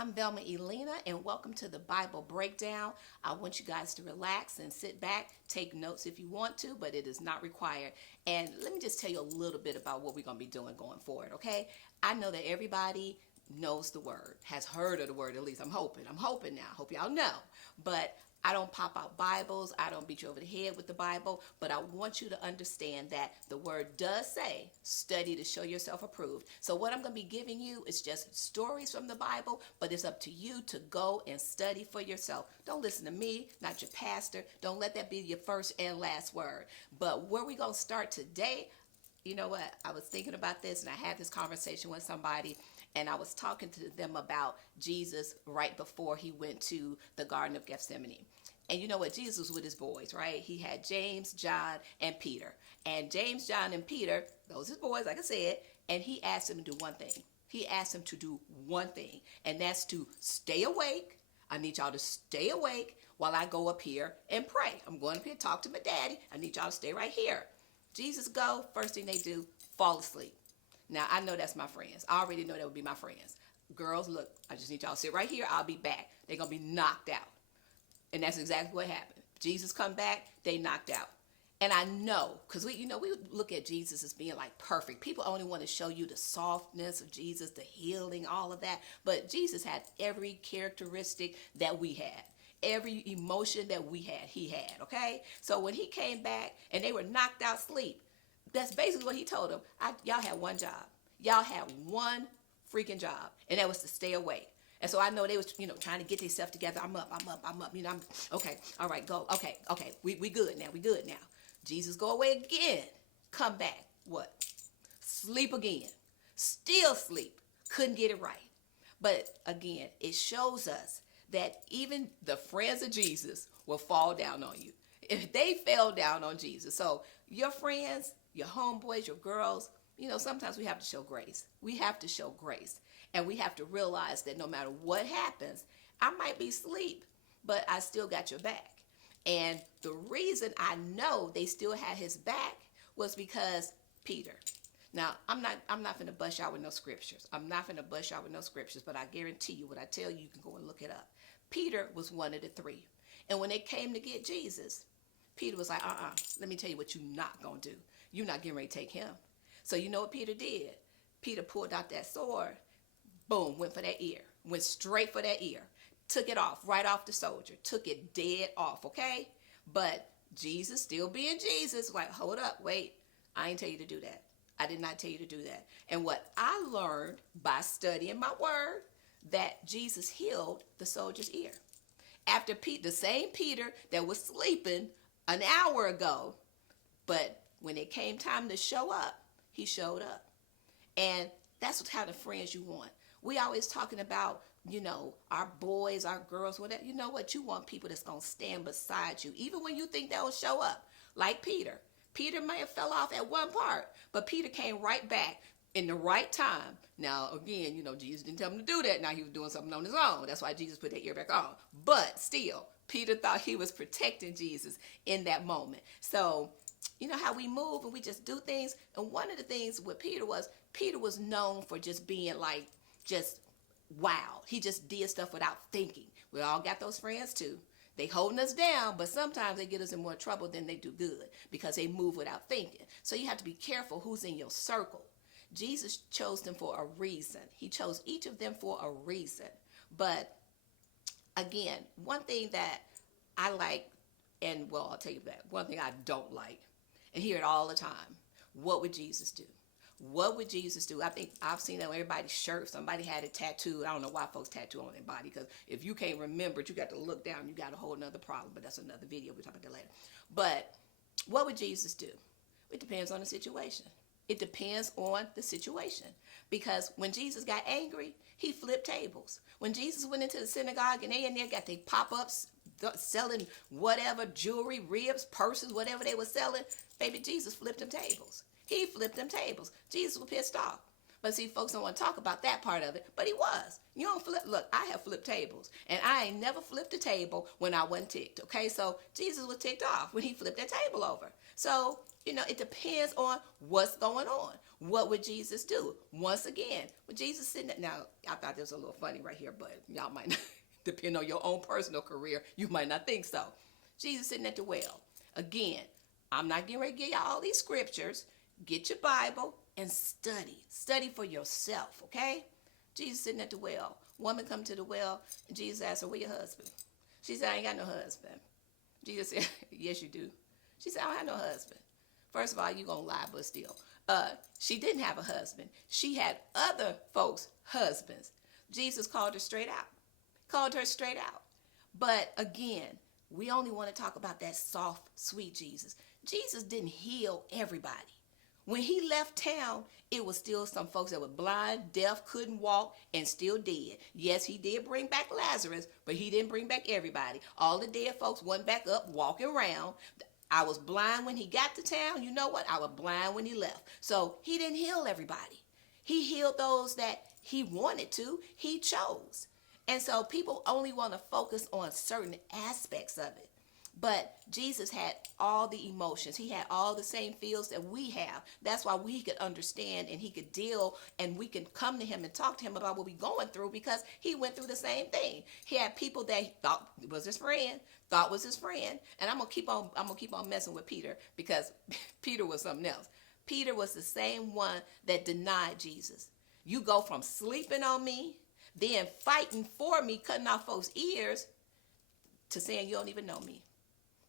I'm Velma Elena, and welcome to the Bible Breakdown. I want you guys to relax and sit back, take notes if you want to, but it is not required. And let me just tell you a little bit about what we're going to be doing going forward, okay? I know that everybody knows the word, has heard of the word at least. I'm hoping now. Hope y'all know. But I don't pop out Bibles. I don't beat you over the head with the Bible. But I want you to understand that the word does say, study to show yourself approved. So what I'm going to be giving you is just stories from the Bible, but it's up to you to go and study for yourself. Don't listen to me, not your pastor. Don't let that be your first and last word. But where we going to start today, you know what? I was thinking about this, and I had this conversation with somebody, and I was talking to them about Jesus right before he went to the Garden of Gethsemane. And you know what? Jesus was with his boys, right? He had James, John, and Peter. And James, John, and Peter, those his boys, like I said, and he asked them to do one thing. He asked them to do one thing, and that's to stay awake. I need y'all to stay awake while I go up here and pray. I'm going up here to talk to my daddy. I need y'all to stay right here. Jesus go, first thing they do, fall asleep. Now, I know that's my friends. I already know that would be my friends. Girls, look, I just need y'all to sit right here. I'll be back. They're going to be knocked out. And that's exactly what happened. Jesus come back, they knocked out. And I know, because we look at Jesus as being like perfect. People only want to show you the softness of Jesus, the healing, all of that. But Jesus had every characteristic that we had. Every emotion that we had, he had, okay? So when he came back and they were knocked out asleep, that's basically what he told them. Y'all had one job. Y'all had one freaking job, and that was to stay awake. And so I know they was, trying to get themselves together. I'm up. I'm okay. All right, go. Okay. We good now. We good now. Jesus go away again. Come back. What? Sleep again. Still sleep. Couldn't get it right. But again, it shows us that even the friends of Jesus will fall down on you. If they fell down on Jesus. So your friends, your homeboys, your girls, sometimes we have to show grace. We have to show grace. And we have to realize that no matter what happens, I might be asleep, but I still got your back. And the reason I know they still had his back was because Peter. Now, I'm not finna bust y'all with no scriptures. But I guarantee you what I tell you, you can go and look it up. Peter was one of the three. And when they came to get Jesus, Peter was like, let me tell you what you're not going to do. You're not getting ready to take him. So you know what Peter did? Peter pulled out that sword, boom, went for that ear, went straight for that ear, took it off, right off the soldier, took it dead off, okay? But Jesus, still being Jesus, like, hold up, wait, I ain't tell you to do that. I did not tell you to do that. And what I learned by studying my word, that Jesus healed the soldier's ear. After the same Peter that was sleeping an hour ago, but when it came time to show up, he showed up. And that's what kind of friends you want. We always talking about, our boys, our girls, whatever. You know what? You want people that's going to stand beside you, even when you think they'll show up, like Peter. Peter may have fell off at one part, but Peter came right back in the right time. Now, again, Jesus didn't tell him to do that. Now he was doing something on his own. That's why Jesus put that ear back on. But still, Peter thought he was protecting Jesus in that moment. So, you know how we move and we just do things. And one of the things with Peter was known for just being like, just wow. He just did stuff without thinking. We all got those friends too. They holding us down, but sometimes they get us in more trouble than they do good because they move without thinking. So you have to be careful who's in your circle. Jesus chose them for a reason. He chose each of them for a reason. But again, one thing that I like, I'll tell you that, one thing I don't like, and hear it all the time, what would Jesus do? What would Jesus do? I think I've seen on everybody's shirt, somebody had it tattooed. I don't know why folks tattoo on their body, because if you can't remember it, you got to look down, you got a whole nother problem, but that's another video. We'll talk about that later. But what would Jesus do? It depends on the situation. It depends on the situation. Because when Jesus got angry, he flipped tables. When Jesus went into the synagogue and they in there got their pop-ups selling whatever, jewelry, ribs, purses, whatever they were selling, baby, Jesus flipped them tables. He flipped them tables. Jesus was pissed off. But see, folks don't want to talk about that part of it. But he was. You don't flip. Look, I have flipped tables. And I ain't never flipped a table when I wasn't ticked. Okay, so Jesus was ticked off when he flipped that table over. So, it depends on what's going on. What would Jesus do? Once again, with Jesus sitting there. Now, I thought this was a little funny right here, but y'all might not, depend on your own personal career, you might not think so. Jesus sitting at the well. Again, I'm not getting ready to give y'all all these scriptures. Get your Bible and study. Study for yourself, okay? Jesus sitting at the well. Woman come to the well, and Jesus asked her, where your husband? She said, I ain't got no husband. Jesus said, yes, you do. She said, I don't have no husband. First of all, you gonna lie, but still. She didn't have a husband. She had other folks' husbands. Jesus called her straight out. Called her straight out. But again, we only want to talk about that soft, sweet Jesus. Jesus didn't heal everybody. When he left town, it was still some folks that were blind, deaf, couldn't walk, and still dead. Yes, he did bring back Lazarus, but he didn't bring back everybody. All the dead folks went back up, walking around. I was blind when he got to town. You know what? I was blind when he left. So he didn't heal everybody. He healed those that he wanted to. He chose. And so people only want to focus on certain aspects of it. But Jesus had all the emotions. He had all the same feels that we have. That's why we could understand and he could deal and we can come to him and talk to him about what we're going through because he went through the same thing. He had people that he thought was his friend, And I'm gonna keep on messing with Peter because Peter was something else. Peter was the same one that denied Jesus. You go from sleeping on me, then fighting for me, cutting off folks' ears, to saying you don't even know me.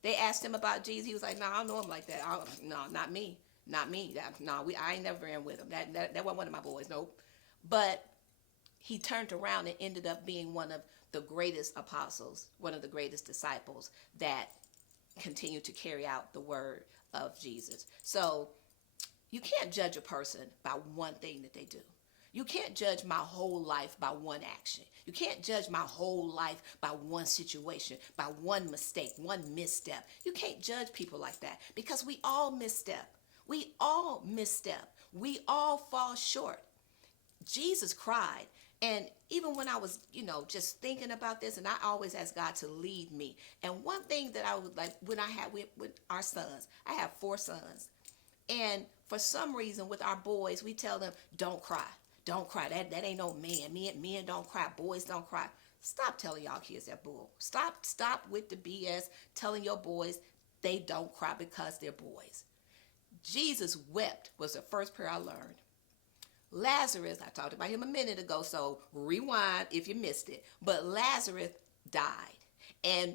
They asked him about Jesus. He was like, no, I don't know him like that. No, not me. Not me. I ain't never ran with him. That wasn't one of my boys. Nope. But he turned around and ended up being one of the greatest apostles, one of the greatest disciples that continued to carry out the word of Jesus. So you can't judge a person by one thing that they do. You can't judge my whole life by one action. You can't judge my whole life by one situation, by one mistake, one misstep. You can't judge people like that because we all misstep. We all misstep. We all fall short. Jesus cried. And even when I was, just thinking about this, and I always ask God to lead me. And one thing that I would like, when I had with our sons, I have 4 sons. And for some reason with our boys, we tell them, don't cry. Don't cry. That ain't no man. Men don't cry. Boys don't cry. Stop telling y'all kids that bull. Stop with the BS telling your boys they don't cry because they're boys. Jesus wept was the first prayer I learned. Lazarus, I talked about him a minute ago, so rewind if you missed it. But Lazarus died. And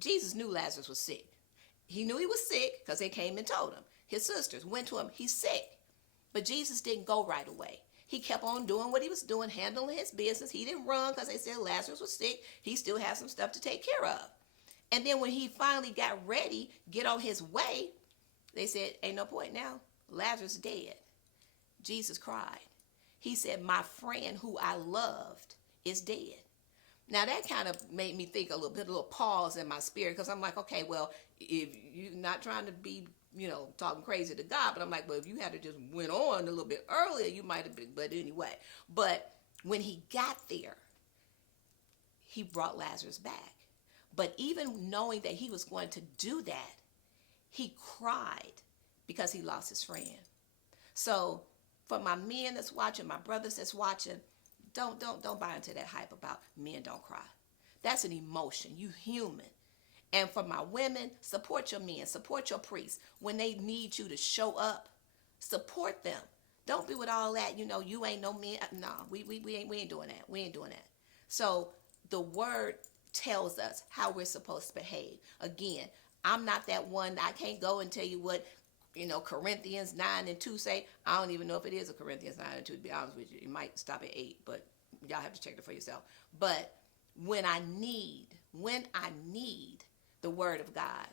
Jesus knew Lazarus was sick. He knew he was sick because they came and told him. His sisters went to him, he's sick. But Jesus didn't go right away. He kept on doing what he was doing, handling his business. He didn't run because they said Lazarus was sick. He still had some stuff to take care of. And then when he finally got ready, get on his way, they said, ain't no point now. Lazarus is dead. Jesus cried. He said, my friend who I loved is dead. Now that kind of made me think a little pause in my spirit because I'm like, okay, well, if you're not trying to be talking crazy to God, but I'm like, well, if you had to just went on a little bit earlier, you might have been, but anyway. But when he got there, he brought Lazarus back. But even knowing that he was going to do that, he cried because he lost his friend. So for my men that's watching, my brothers that's watching, don't buy into that hype about men don't cry. That's an emotion. You human. And for my women, support your men, support your priests. When they need you to show up, support them. Don't be with all that, you ain't no man. No, we ain't doing that. We ain't doing that. So the word tells us how we're supposed to behave. Again, I'm not that one. I can't go and tell you what, Corinthians 9:2 say. I don't even know if it is a Corinthians 9:2, to be honest with you. It might stop at 8, but y'all have to check it for yourself. But when I need the word of God,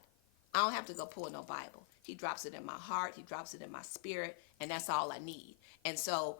I don't have to go pull no Bible. He drops it in my heart. He drops it in my spirit. And that's all I need. And so,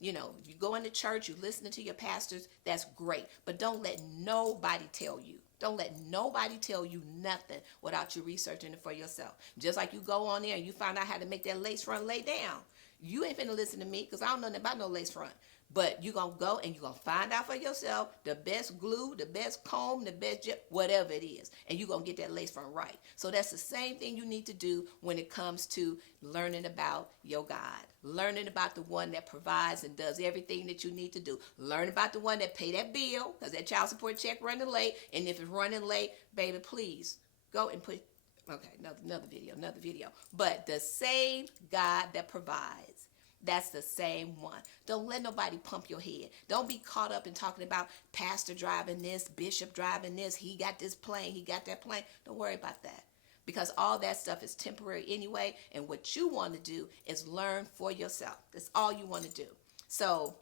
if you go into church, you listening to your pastors, that's great. But don't let nobody tell you. Don't let nobody tell you nothing without you researching it for yourself. Just like you go on there and you find out how to make that lace front lay down. You ain't finna listen to me because I don't know nothing about no lace front. But you're going to go and you're going to find out for yourself the best glue, the best comb, the best jet, whatever it is. And you're going to get that lace front right. So that's the same thing you need to do when it comes to learning about your God. Learning about the one that provides and does everything that you need to do. Learn about the one that pay that bill because that child support check running late. And if it's running late, baby, please go and put, okay, another video. But the same God that provides. That's the same one. Don't let nobody pump your head. Don't be caught up in talking about pastor driving this, bishop driving this. He got this plane. He got that plane. Don't worry about that because all that stuff is temporary anyway. And what you want to do is learn for yourself. That's all you want to do. So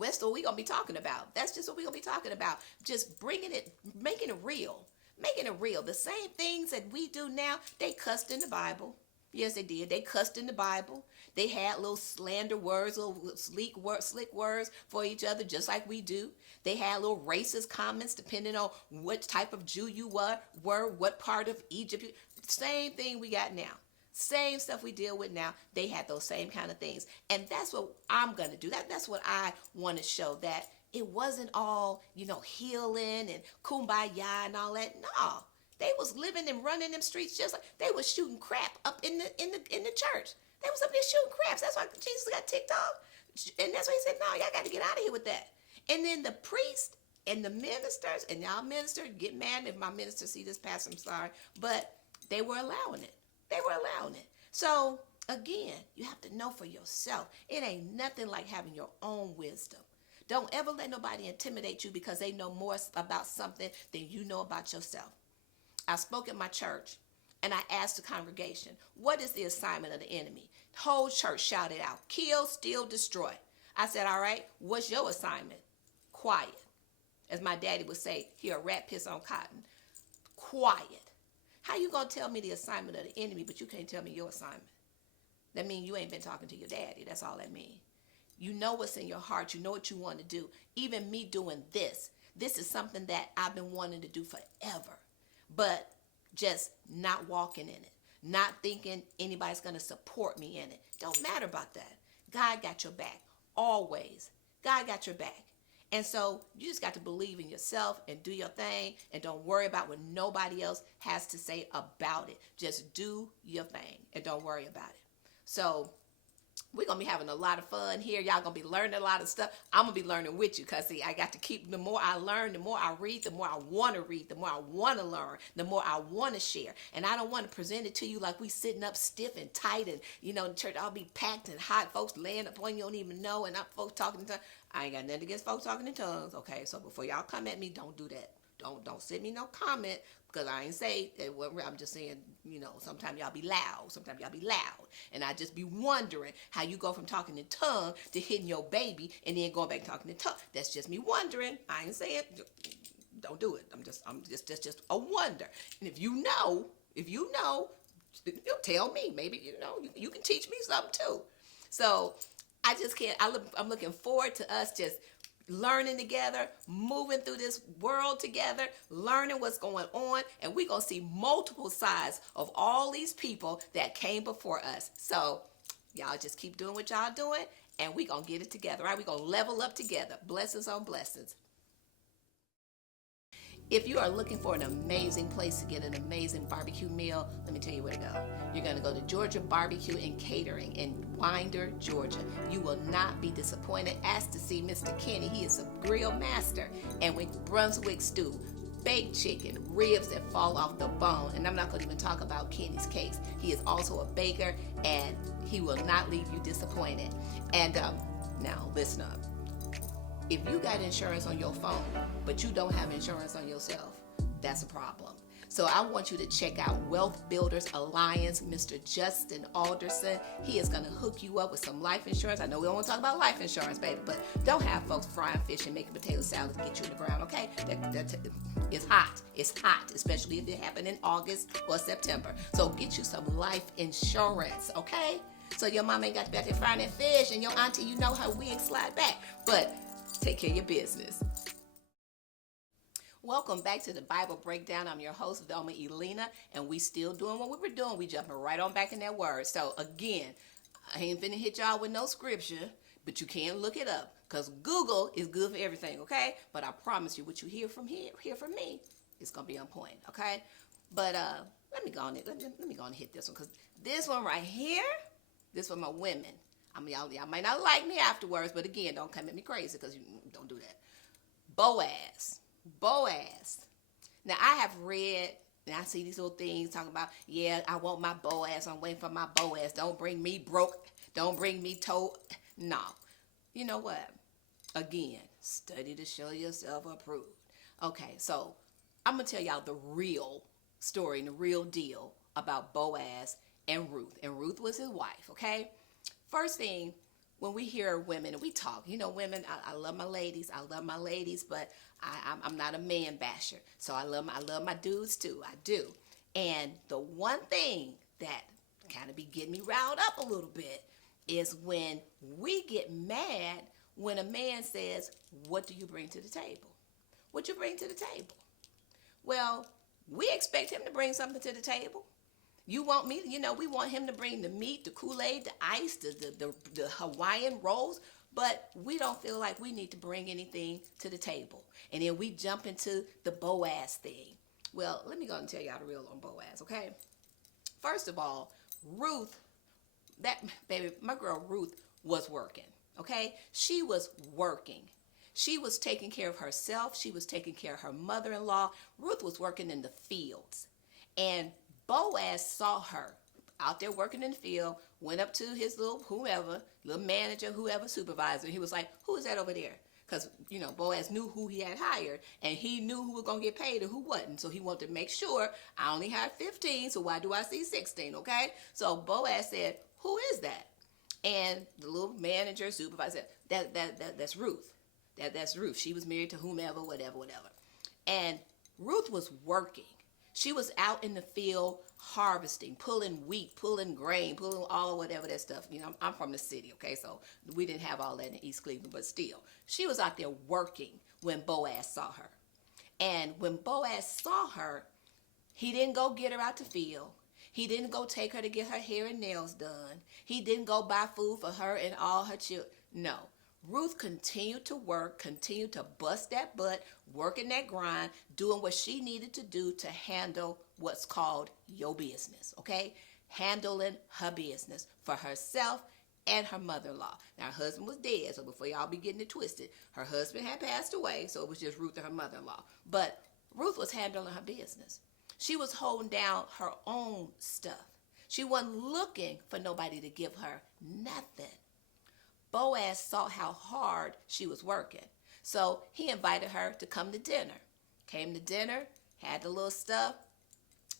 that's what we're going to be talking about. That's just what we're going to be talking about. Just bringing it, making it real. Making it real. The same things that we do now, they cussed in the Bible. Yes, they did. They cussed in the Bible. They had little slander words, little slick words for each other, just like we do. They had little racist comments depending on what type of Jew you were, what part of Egypt. Same thing we got now. Same stuff we deal with now. They had those same kind of things. And that's what I'm going to do. That's what I want to show, that it wasn't all, healing and kumbaya and all that. No. They was living and running them streets just like they was shooting crap up in the church. They was up there shooting craps. That's why Jesus got ticked off. And that's why he said, no, y'all got to get out of here with that. And then the priest and the ministers, and y'all minister, get mad if my minister see this pastor, I'm sorry. But they were allowing it. They were allowing it. So, again, you have to know for yourself. It ain't nothing like having your own wisdom. Don't ever let nobody intimidate you because they know more about something than you know about yourself. I spoke at my church. And I asked the congregation, what is the assignment of the enemy? The whole church shouted out, kill, steal, destroy. I said, all right, what's your assignment? Quiet. As my daddy would say, here a rat piss on cotton. Quiet. How you going to tell me the assignment of the enemy, but you can't tell me your assignment? That means you ain't been talking to your daddy. That's all that means. You know what's in your heart. You know what you want to do. Even me doing this is something that I've been wanting to do forever. But just not walking in it, not thinking anybody's going to support me in it. Don't matter about that. God got your back, always. God got your back. And so you just got to believe in yourself and do your thing and don't worry about what nobody else has to say about it. Just do your thing and don't worry about it. So we're going to be having a lot of fun here. Y'all going to be learning a lot of stuff. I'm going to be learning with you because, see, I got to keep, the more I learn, the more I read, the more I want to read, the more I want to learn, the more I want to share. And I don't want to present it to you like we sitting up stiff and tight and, the church all be packed and hot, folks laying upon you don't even know, and folks talking in tongues. I ain't got nothing against folks talking in tongues, okay? So before y'all come at me, don't do that. Don't send me no comment because I ain't say that. I'm just saying, sometimes y'all be loud. And I just be wondering how you go from talking in tongue to hitting your baby and then going back talking in tongue. That's just me wondering. I ain't saying don't do it. I'm just a wonder. And if you know, tell me. Maybe you can teach me something too. So I just can't. I'm looking forward to us just learning together, moving through this world together, learning what's going on, and we're going to see multiple sides of all these people that came before us. So y'all just keep doing what y'all doing, and we're going to get it together, right? We're going to level up together. Blessings on blessings. If you are looking for an amazing place to get an amazing barbecue meal, let me tell you where to go. You're going to go to Georgia Barbecue and Catering in Winder, Georgia. You will not be disappointed. Ask to see Mr. Kenny. He is a grill master. And with Brunswick stew, baked chicken, ribs that fall off the bone. And I'm not going to even talk about Kenny's cakes. He is also a baker, and he will not leave you disappointed. And now, listen up. If you got insurance on your phone, but you don't have insurance on yourself, that's a problem. So I want you to check out Wealth Builders Alliance, Mr. Justin Alderson. He is going to hook you up with some life insurance. I know we don't want to talk about life insurance, baby, but don't have folks frying fish and making potato salad to get you in the ground, okay? It's hot. It's hot, especially if it happened in August or September. So get you some life insurance, okay? So your mom ain't got to be out there frying that fish, and your auntie, you know her wig slide back. But take care of your business. Welcome back to the Bible Breakdown. I'm your host, Velma Elena, and we still doing what we were doing. We jumping right on back in that word. So again, I ain't finna hit y'all with no scripture, but you can look it up because Google is good for everything, okay? But I promise you, what you hear from me, it's gonna be on point, okay? But let me go on it. Let me go on and hit this one because this one right here, this one my women. I mean, y'all might not like me afterwards, but again, don't come at me crazy because you don't do that. Boaz. Now I have read. And I see these little things talking about, yeah, I want my Boaz. I'm waiting for my Boaz. Don't bring me broke. Don't bring me told. No. You know what? Again, study to show yourself approved. Okay, so I'm going to tell y'all the real story and the real deal about Boaz and Ruth. And Ruth was his wife, okay? First thing, when we hear women and we talk, women, I love my ladies. But I'm not a man basher. So I love my dudes too. I do. And the one thing that kind of be getting me riled up a little bit is when we get mad when a man says, what do you bring to the table? What you bring to the table? Well, we expect him to bring something to the table. You want me, we want him to bring the meat, the Kool-Aid, the ice, the Hawaiian rolls, but we don't feel like we need to bring anything to the table. And then we jump into the Boaz thing. Well, let me go and tell y'all the real on Boaz, okay? First of all, Ruth, my girl Ruth was working, okay? She was working. She was taking care of herself. She was taking care of her mother-in-law. Ruth was working in the fields. And Boaz saw her out there working in the field, went up to his little manager, supervisor. He was like, who is that over there? Because, Boaz knew who he had hired, and he knew who was going to get paid and who wasn't. So he wanted to make sure, I only hired 15, so why do I see 16, okay? So Boaz said, who is that? And the little manager, supervisor said, that's Ruth. That's Ruth. She was married to whomever, whatever. And Ruth was working. She was out in the field harvesting, pulling wheat, pulling grain, pulling all whatever that stuff. I'm from the city, okay? So we didn't have all that in East Cleveland, but still. She was out there working when Boaz saw her. And when Boaz saw her, he didn't go get her out the field. He didn't go take her to get her hair and nails done. He didn't go buy food for her and all her children. No. Ruth continued to work, continued to bust that butt, working that grind, doing what she needed to do to handle what's called your business, okay? Handling her business for herself and her mother-in-law. Now, her husband was dead, so before y'all be getting it twisted, her husband had passed away, so it was just Ruth and her mother-in-law. But Ruth was handling her business. She was holding down her own stuff. She wasn't looking for nobody to give her nothing. Boaz saw how hard she was working. So he invited her to come to dinner. Came to dinner, had the little stuff.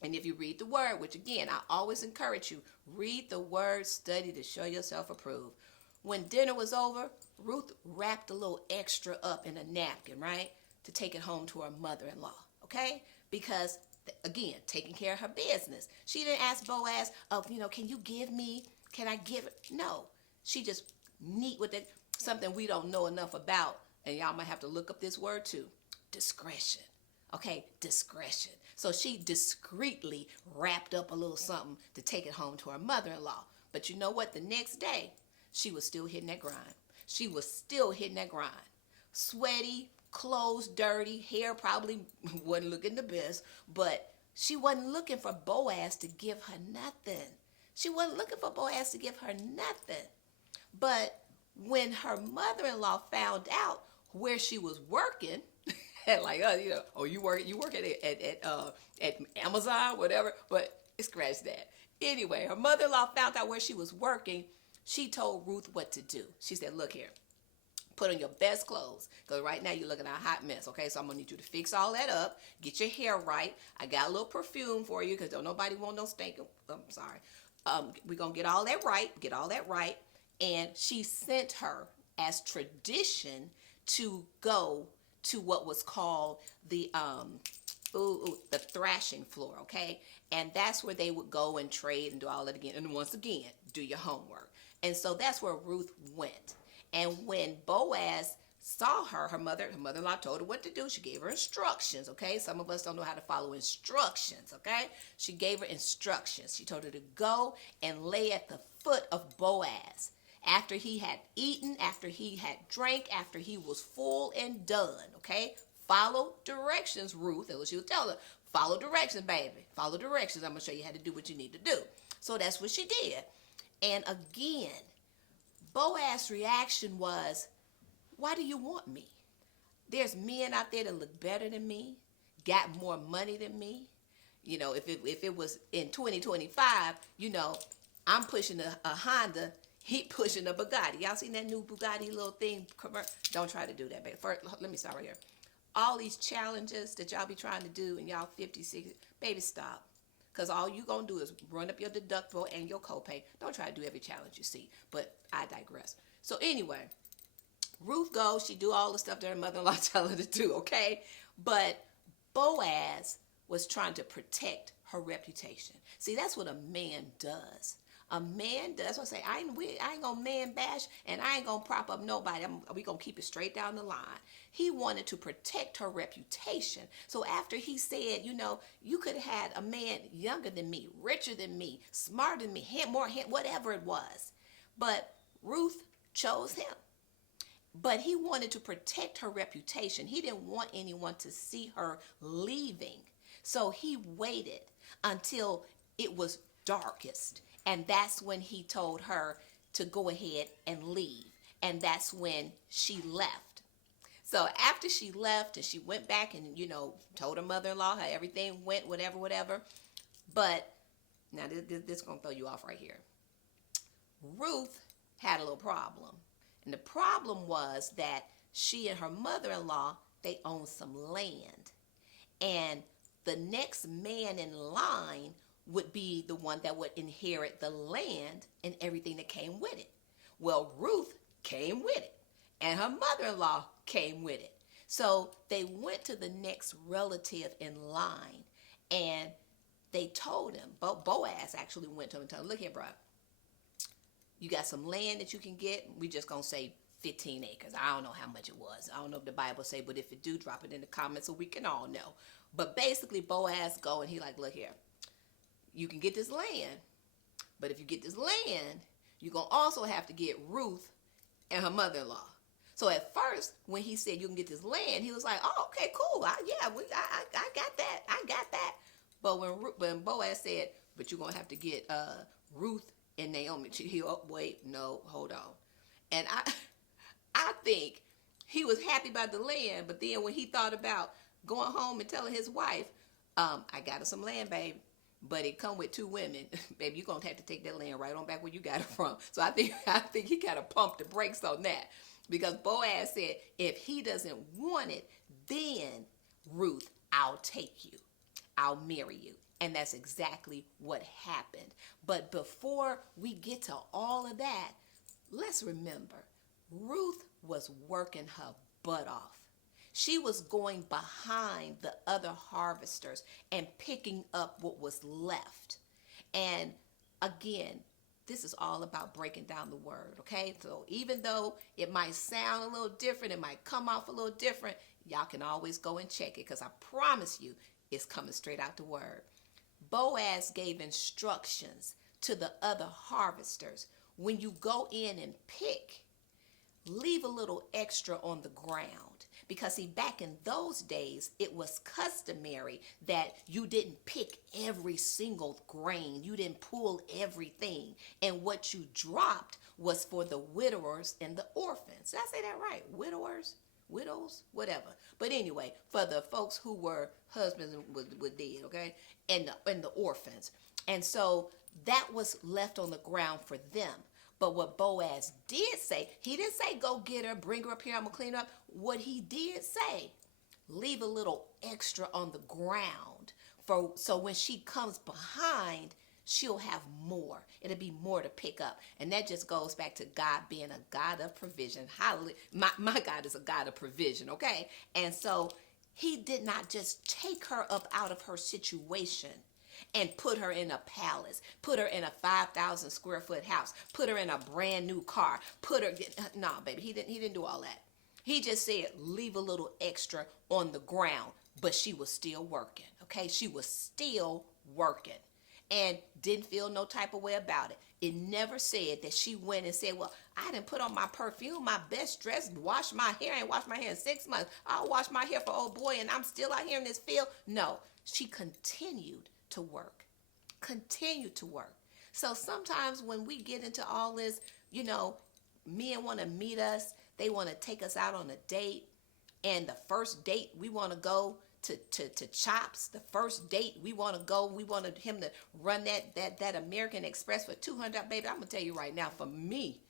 And if you read the word, which again, I always encourage you, read the word, study to show yourself approved. When dinner was over, Ruth wrapped a little extra up in a napkin, right? To take it home to her mother-in-law, okay? Because, again, taking care of her business. She didn't ask Boaz, can you give me, can I give it? No, she just neat with it, something we don't know enough about, and y'all might have to look up this word too. Discretion. Okay, discretion. So she discreetly wrapped up a little something to take it home to her mother-in-law. But you know what? The next day, she was still hitting that grind. Sweaty, clothes dirty, hair probably wasn't looking the best, but she wasn't looking for Boaz to give her nothing. But when her mother-in-law found out where she was working, like, you work at Amazon, whatever, but scratch that. Anyway, her mother-in-law found out where she was working. She told Ruth what to do. She said, look here, put on your best clothes, because right now you're looking at a hot mess, okay? So I'm going to need you to fix all that up, get your hair right. I got a little perfume for you, because don't nobody want no stinking, I'm sorry. We're going to get all that right. And she sent her, as tradition, to go to what was called the thrashing floor, okay? And that's where they would go and trade and do all that again. And once again, do your homework. And so that's where Ruth went. And when Boaz saw her mother-in-law told her what to do. She gave her instructions, okay? Some of us don't know how to follow instructions, okay? She gave her instructions. She told her to go and lay at the foot of Boaz. After he had eaten, after he had drank, after he was full and done, okay? Follow directions, Ruth. That's what she was telling her. Follow directions, baby. Follow directions. I'm going to show you how to do what you need to do. So that's what she did. And again, Boaz's reaction was, why do you want me? There's men out there that look better than me, got more money than me. You know, if it was in 2025, you know, I'm pushing a Honda, he pushing a Bugatti. Y'all seen that new Bugatti little thing? Don't try to do that, baby. First, let me start right here. All these challenges that y'all be trying to do and y'all 50, 60, baby, stop. Because all you going to do is run up your deductible and your copay. Don't try to do every challenge you see. But I digress. So anyway, Ruth goes, she do all the stuff that her mother-in-law tell her to do, okay? But Boaz was trying to protect her reputation. See, that's what a man does. A man does. That's what I say. I ain't gonna man bash, and I ain't gonna prop up nobody. We gonna keep it straight down the line. He wanted to protect her reputation. So after he said, you know, you could have had a man younger than me, richer than me, smarter than me, whatever it was. But Ruth chose him. But he wanted to protect her reputation. He didn't want anyone to see her leaving. So he waited until it was darkest. And that's when he told her to go ahead and leave. And that's when she left. So after she left and she went back and, you know, told her mother-in-law how everything went, whatever. But now this is going to throw you off right here. Ruth had a little problem. And the problem was that she and her mother-in-law, they owned some land. And the next man in line would be the one that would inherit the land and everything that came with it. Well, Ruth came with it, and her mother-in-law came with it. So they went to the next relative in line, and they told him, Boaz actually went to him and told him, look here, bro, you got some land that you can get. We just going to say 15 acres. I don't know how much it was. I don't know if the Bible say, but if it do, drop it in the comments so we can all know. But basically, Boaz go, and he like, look here. You can get this land, but if you get this land, you're going to also have to get Ruth and her mother-in-law. So at first, when he said you can get this land, he was like, oh, okay, cool. I got that. I got that. But when Boaz said, but you're going to have to get Ruth and Naomi, wait, no, hold on. And I think he was happy about the land, but then when he thought about going home and telling his wife, I got her some land, babe. But it come with 2 women, baby. You're gonna have to take that land right on back where you got it from. So I think he kind of pumped the brakes on that, because Boaz said, if he doesn't want it, then Ruth, I'll take you, I'll marry you, and that's exactly what happened. But before we get to all of that, let's remember, Ruth was working her butt off. She was going behind the other harvesters and picking up what was left. And again, this is all about breaking down the word, okay? So even though it might sound a little different, it might come off a little different, y'all can always go and check it, because I promise you it's coming straight out the word. Boaz gave instructions to the other harvesters. When you go in and pick, leave a little extra on the ground. Because see, back in those days, it was customary that you didn't pick every single grain. You didn't pull everything. And what you dropped was for the widowers and the orphans. Did I say that right? Widowers? Widows? Whatever. But anyway, for the folks who were husbands were dead, okay? And the orphans. And so that was left on the ground for them. But what Boaz did say, he didn't say, go get her, bring her up here, I'm going to clean her up. What he did say, leave a little extra on the ground so when she comes behind, she'll have more. It'll be more to pick up. And that just goes back to God being a God of provision. Hallelujah. My God is a God of provision, okay? And so he did not just take her up out of her situation and put her in a palace, put her in a 5,000 square foot house, put her in a brand new car, no, baby, he didn't do all that. He just said, leave a little extra on the ground, but she was still working. Okay, she was still working and didn't feel no type of way about it. It never said that she went and said, well, I didn't put on my perfume, my best dress, wash my hair. I ain't washed my hair in 6 months. I'll wash my hair for old boy and I'm still out here in this field. No, she continued to work. Continued to work. So sometimes when we get into all this, men want to meet us. They want to take us out on a date. And the first date, we want to go to Chops. The first date, we want to go. We want him to run that American Express for $200. Baby, I'm going to tell you right now, for me,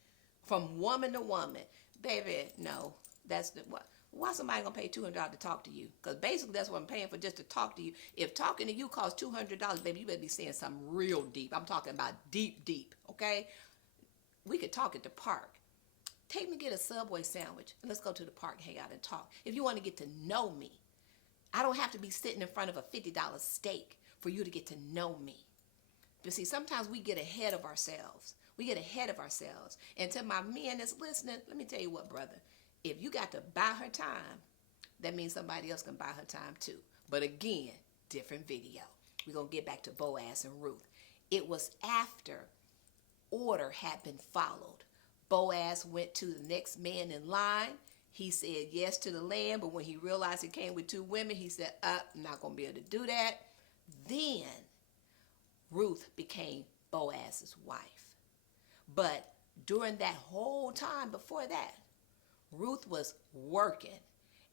from woman to woman, baby, no. That's the what. Why somebody going to pay $200 to talk to you? Because basically that's what I'm paying for, just to talk to you. If talking to you costs $200, baby, you better be saying something real deep. I'm talking about deep, deep, okay? We could talk at the park. Take me get a Subway sandwich and let's go to the park, hang out and talk. If you want to get to know me, I don't have to be sitting in front of a $50 steak for you to get to know me. But see, sometimes we get ahead of ourselves. We get ahead of ourselves. And to my men that's listening, let me tell you what, brother. If you got to buy her time, that means somebody else can buy her time too. But again, different video. We're going to get back to Boaz and Ruth. It was after order had been followed. Boaz went to the next man in line. He said yes to the land, but when he realized it came with 2 women, he said, I'm not going to be able to do that. Then Ruth became Boaz's wife. But during that whole time before that, Ruth was working.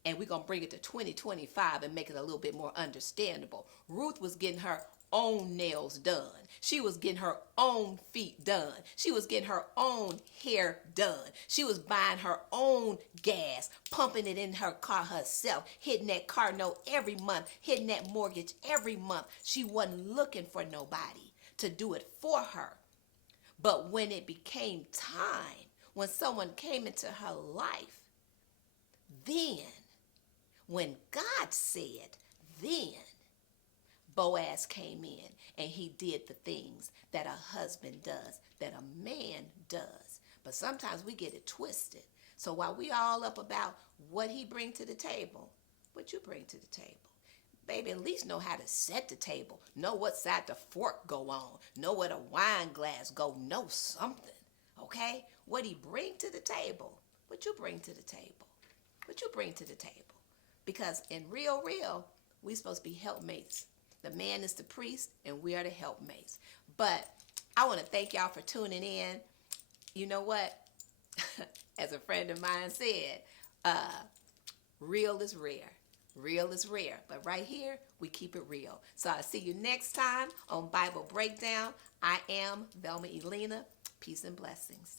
And we're going to bring it to 2025 and make it a little bit more understandable. Ruth was getting her own nails done. She was getting her own feet done. She was getting her own hair done. She was buying her own gas, pumping it in her car herself, hitting that car note every month, hitting that mortgage every month. She wasn't looking for nobody to do it for her. But when it became time, when someone came into her life, then, when God said, then Boaz came in and he did the things that a husband does, that a man does. But sometimes we get it twisted. So while we all up about what he bring to the table, what you bring to the table, baby, at least know how to set the table. Know what side the fork go on. Know where the wine glass go. Know something, okay? What he bring to the table, what you bring to the table. What you bring to the table. Because in real, we supposed to be helpmates. The man is the priest, and we are the helpmates. But I want to thank y'all for tuning in. You know what? As a friend of mine said, real is rare. Real is rare. But right here, we keep it real. So I'll see you next time on Bible Breakdown. I am Velma Elena. Peace and blessings.